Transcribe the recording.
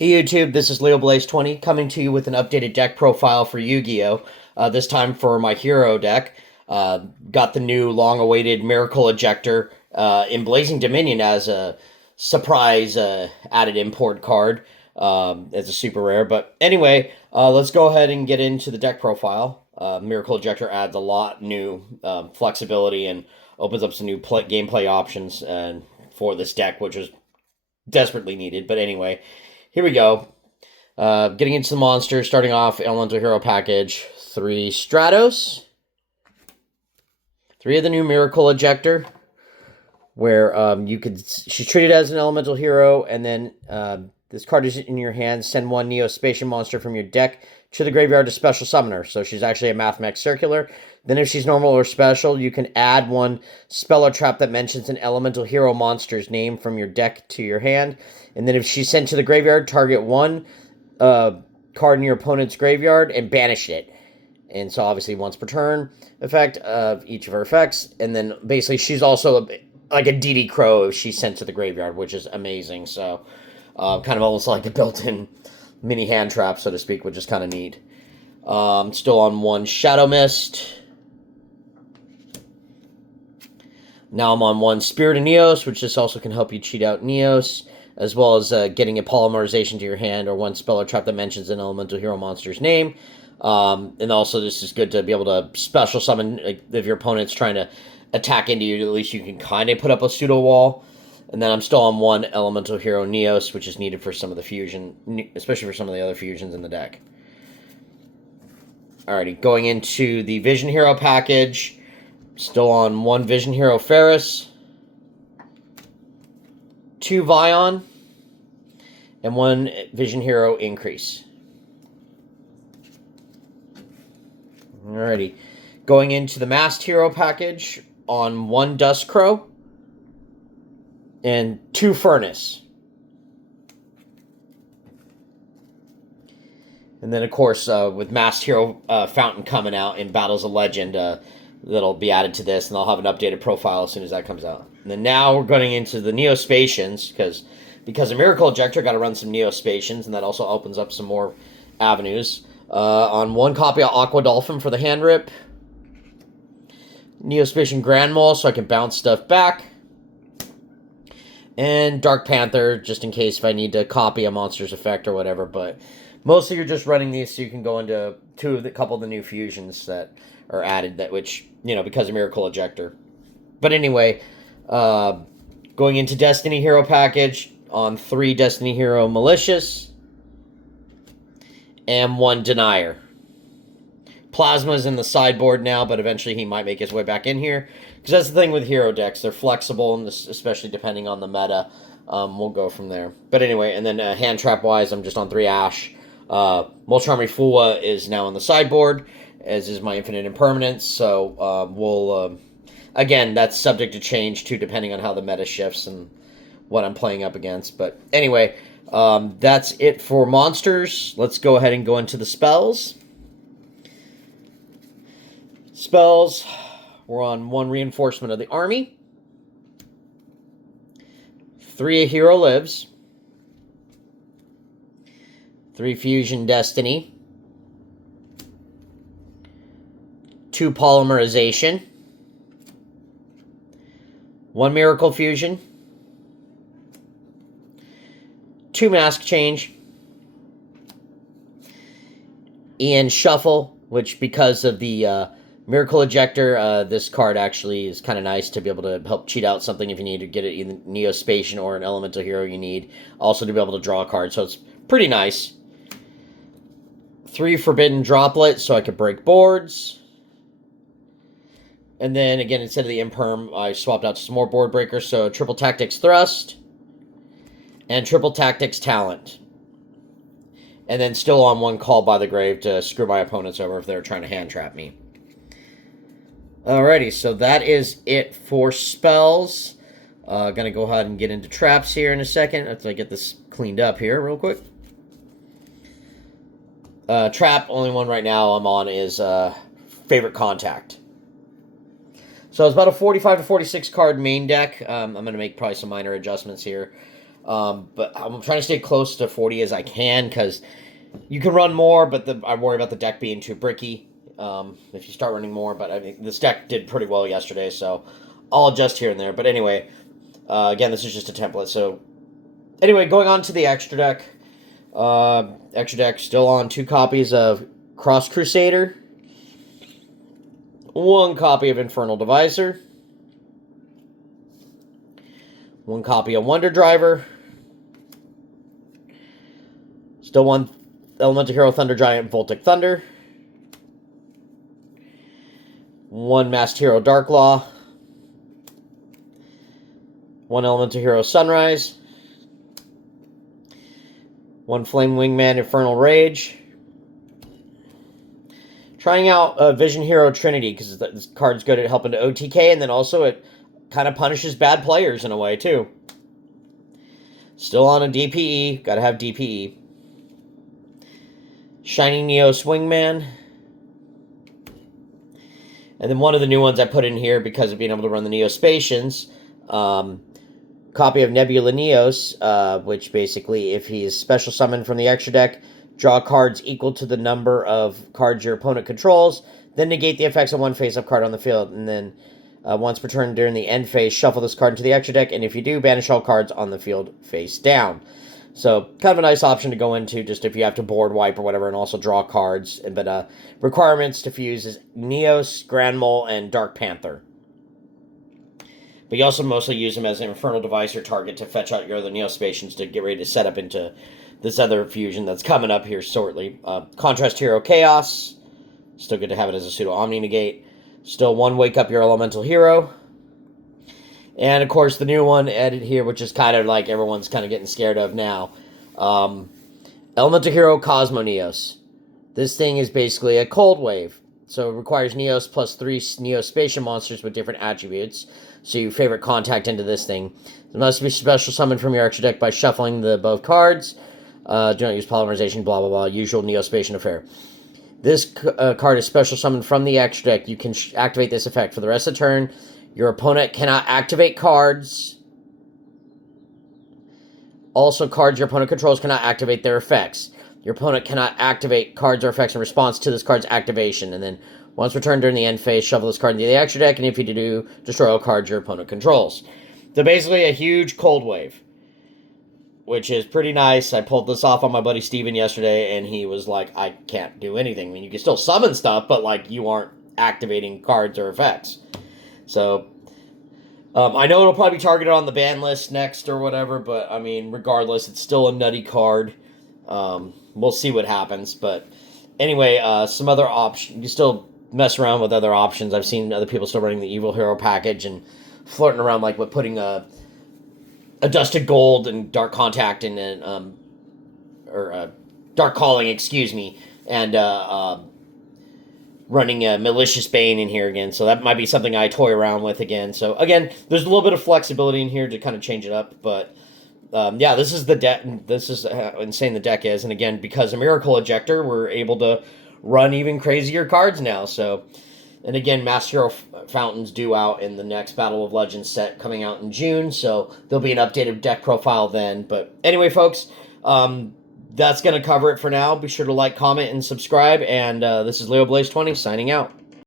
Hey YouTube, this is Leo Blaze 20 coming to you with an updated deck profile for Yu-Gi-Oh! This time for my hero deck. Got the new long-awaited Miracle Ejector in Blazing Dominion as a surprise added import card as a super rare. But anyway, let's go ahead and get into the deck profile. Miracle Ejector adds a lot new flexibility and opens up some new gameplay options for this deck, which was desperately needed. But anyway, here we go. Getting into the monsters, starting off Elemental Hero package. 3 Stratos. 3 of the new Miracle Ejector, where she's treated as an Elemental Hero, and then this card is in your hand. Send 1 Neo-Spacian monster from your deck to the graveyard to special summon her. So she's actually a Mathmech Circular. Then if she's normal or special, you can add 1 spell or trap that mentions an Elemental Hero monster's name from your deck to your hand. And then if she's sent to the graveyard, target 1 card in your opponent's graveyard and banish it. And so obviously once per turn effect of each of her effects. And then basically she's also like a DD Crow if she's sent to the graveyard, which is amazing. So kind of almost like a built-in mini hand trap, so to speak, which is kind of neat. Still on 1 Shadow Mist. Now I'm on 1 Spirit of Neos, which this also can help you cheat out Neos, as well as getting a polymerization to your hand, or 1 spell or trap that mentions an Elemental Hero monster's name. And also this is good to be able to special summon, like, if your opponent's trying to attack into you, at least you can kind of put up a pseudo wall. And then I'm still on 1 Elemental Hero Neos, which is needed for some of the fusion, especially for some of the other fusions in the deck. Alrighty, going into the Vision Hero package. Still on 1 Vision Hero Ferris, 2 Vion, and 1 Vision Hero Increase. Alrighty, going into the Masked Hero package on 1 Dust Crow and 2 Furnace. And then, of course, with Masked Hero Fountain coming out in Battles of Legend, that'll be added to this, and I'll have an updated profile as soon as that comes out. And then now we're going into the Neo-Spacians, because a Miracle Ejector, got to run some Neo-Spacians, and that also opens up some more avenues. On 1 copy of Aqua Dolphin for the hand rip. Neo-Spacian Grand Mole, so I can bounce stuff back. And Dark Panther, just in case if I need to copy a monster's effect or whatever, but mostly you're just running these so you can go into couple of the new fusions that are added, which, you know, because of Miracle Ejector. But anyway, going into Destiny Hero package on 3 Destiny Hero Malicious and 1 Denier. Plasma's in the sideboard now, but eventually he might make his way back in here. Because that's the thing with hero decks. They're flexible, and especially depending on the meta. We'll go from there. But anyway, and then hand trap-wise, I'm just on 3 Ash. Molcharmi Fua is now on the sideboard, as is my Infinite Impermanence. So we'll... again, that's subject to change, too, depending on how the meta shifts and what I'm playing up against. But anyway, that's it for monsters. Let's go ahead and go into the spells. Spells, we're on 1 Reinforcement of the Army. 3 A Hero Lives. 3 Fusion Destiny. 2 Polymerization. 1 Miracle Fusion. 2 Mask Change. And Shuffle, which because of the Miracle Ejector, this card actually is kind of nice to be able to help cheat out something if you need to get it either Neo-Spacian or an Elemental Hero you need. Also to be able to draw a card, so it's pretty nice. 3 Forbidden Droplet, so I could break boards. And then, again, instead of the Imperm, I swapped out some more board breakers, so Triple Tactics Thrust and Triple Tactics Talent. And then still on 1 Call by the Grave to screw my opponents over if they're trying to hand trap me. Alrighty, so that is it for spells. Gonna go ahead and get into traps here in a second after I get this cleaned up here real quick. Trap, only one right now I'm on is Favorite Contact. So it's about a 45 to 46 card main deck. I'm going to make probably some minor adjustments here. But I'm trying to stay close to 40 as I can, because you can run more, but I worry about the deck being too bricky if you start running more. But I mean, this deck did pretty well yesterday, so I'll adjust here and there. But anyway, again, this is just a template. So anyway, going on to the extra deck. Extra deck still on 2 copies of Cross Crusader, 1 copy of Infernal Divisor, 1 copy of Wonder Driver, still 1 Elemental Hero Thunder Giant Voltic Thunder, 1 Masked Hero Darklaw, 1 Elemental Hero Sunrise, 1 Flame Wingman Infernal Rage. Trying out Vision Hero Trinity, because this card's good at helping to OTK, and then also it kind of punishes bad players in a way, too. Still on a DPE. Gotta have DPE. Shining Neos Wingman. And then one of the new ones I put in here because of being able to run the Neospatians. Copy of Nebula Neos, which basically, if he is special summoned from the extra deck, draw cards equal to the number of cards your opponent controls, then negate the effects of 1 face-up card on the field, and then once per turn during the end phase, shuffle this card into the extra deck, and if you do, banish all cards on the field face down. So, kind of a nice option to go into just if you have to board wipe or whatever, and also draw cards. But requirements to fuse is Neos, Grand Mole, and Dark Panther. But you also mostly use them as an Infernal Divisor target to fetch out your other Neospatians to get ready to set up into this other fusion that's coming up here shortly. Contrast Hero Chaos. Still good to have it as a pseudo Omni Negate. Still 1 Wake Up Your Elemental Hero. And, of course, the new one added here, which is kind of like everyone's kind of getting scared of now. Elemental Hero Cosmo Neos. This thing is basically a cold wave. So it requires Neos plus 3 Neospatial monsters with different attributes. So you favorite contact into this thing. It must be special summoned from your extra deck by shuffling the above cards. Do not use polymerization, blah, blah, blah. Usual Neospatian affair. This card is special summoned from the extra deck. You can activate this effect. For the rest of the turn, your opponent cannot activate cards. Also, cards your opponent controls cannot activate their effects. Your opponent cannot activate cards or effects in response to this card's activation. And then, once returned during the end phase, shuffle this card into the extra deck. And if you do, destroy all cards your opponent controls. So basically a huge cold wave, which is pretty nice. I pulled this off on my buddy Steven yesterday, and he was like, I can't do anything. I mean, you can still summon stuff, but, like, you aren't activating cards or effects. So, I know it'll probably be targeted on the ban list next or whatever, but, I mean, regardless, it's still a nutty card. We'll see what happens, but anyway, some other options. You still mess around with other options. I've seen other people still running the Evil Hero package and flirting around, like, with putting a Dusted Gold and Dark Contact and Dark Calling, excuse me, and running a Malicious Bane in here again. So that might be something I toy around with again. So again, there's a little bit of flexibility in here to kind of change it up, but yeah, this is the deck. This is how insane the deck is, and again, because of Miracle Ejector, we're able to run even crazier cards now. So, and again, Master Hero Fountains due out in the next Battle of Legends set coming out in June, so there'll be an updated deck profile then. But anyway, folks, that's going to cover it for now. Be sure to like, comment, and subscribe, and this is Leo Blaze 20 signing out.